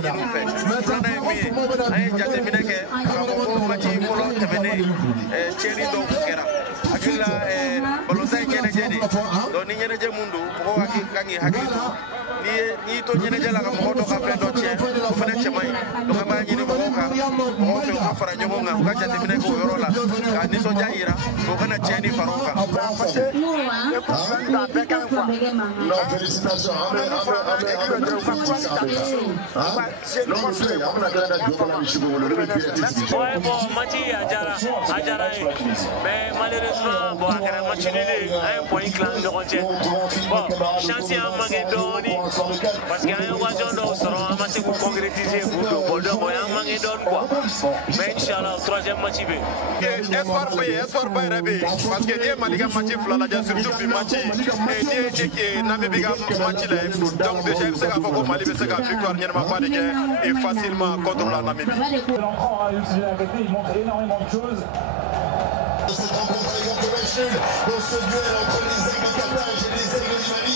bɛ ɲini u fɛ. Filanan ye min ye an ye jateminɛ kɛ k'a fɔ ko match fɔlɔ tɛmɛnen tiɲɛni dɔw tun kɛra. Hakili la balontan ye ɲɛnajɛ de ye donc ni ɲɛnajɛ mun don mɔgɔw kan k'i hakili to n'i y'i to ɲɛnajɛ la ka mɔgɔ dɔ ka fɛn dɔ tiɲɛ o fana cɛ man ɲi donc an b'a ɲini mɔgɔw kan mɔgɔw fɛ u ka fara ɲɔgɔn kan u ka jateminɛ kɛ o yɔrɔ la k'a nisɔndiya yira o kana tiɲɛni fara o kan. Parce que écoute dans bɛɛ kan quoi. Non, félicitations. Ouais, bon, Mati Adjara, mais malheureusement, bon, après match nul, un point clan de Rontier. Bon, chance à manquer d'oni, parce qu'il y a une occasion d'eau, sera un match pour concrétiser, pour Bordeaux, il y a un manqué d'eau, quoi. Mais Inch'Allah, troisième match B. Espoir bay rabi, parce que ni Malika match flala ja surtout bi match ni nabi biga match là, donc déjà il sait qu'à Mali va se faire victoire n'yama pas de et facilement contre la Namibie. L'enfant a réussi à répéter, il montre énormément de choses. Cette rencontre est contre match nul dans ce duel entre les aigles du Qatar et les aigles du Mali.